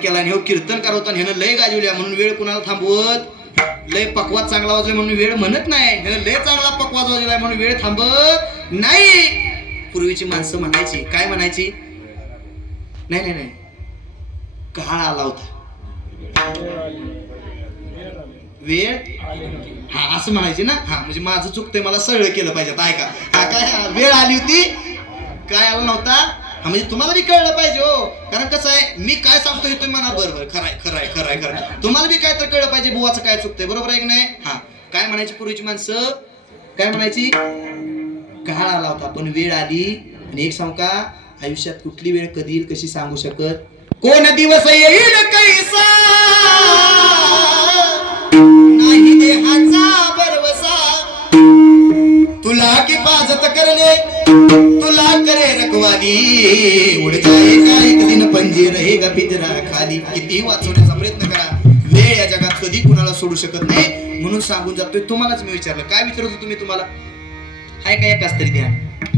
केला आणि हो कीर्तन करवता ह्यानं लय गाजवल्या म्हणून वेळ कुणाला थांबवत? लय पकवाज चांगला वाजलाय म्हणून वेळ म्हणत नाही. ह्यानं लय चांगला पकवाज वाजलाय म्हणून वेळ थांबत नाही. पूर्वीची माणसं म्हणायची काय म्हणायची? नाही नाही नाही. काळ आला होता. वेळ? हा असं म्हणायचे ना? हा म्हणजे माझं चुकतंय मला सरळ केलं पाहिजे. ऐका. हा काय वेळ आली होती. काय आला नव्हता? हा म्हणजे तुम्हाला बी कळलं पाहिजे हो. कारण कसं आहे मी काय सांगतोय तुम्ही म्हणा बरोबर. खराय खराय खराय खराय. तुम्हाला बी काय तर कळलं पाहिजे बुवाचं काय चुकतंय. बरोबर आहे की नाही? हा. काय म्हणायची पूर्वीची माणसं? काय म्हणायची? काळ आला होता पण वेळ आली. आणि एक सांग का? आयुष्यात कुठली वेळ कधी येईल कशी सांगू शकत? कोण दिवस येईल कैसा? नाही देहाचा भरवसा. तुला की पाजत करले तुला कर रखवाली उड जाए का एक दिन पंजे रहेगा पिंजरा खाली. किती वाचवण्याचा प्रयत्न करा. वेळ या जगात कधी कुणाला सोडू शकत नाही म्हणून सांगून जातोय. तुम्हालाच मी विचारलं. काय विचारत होतो तुम्ही तुम्हाला? हाय काय एकाच तरी द्या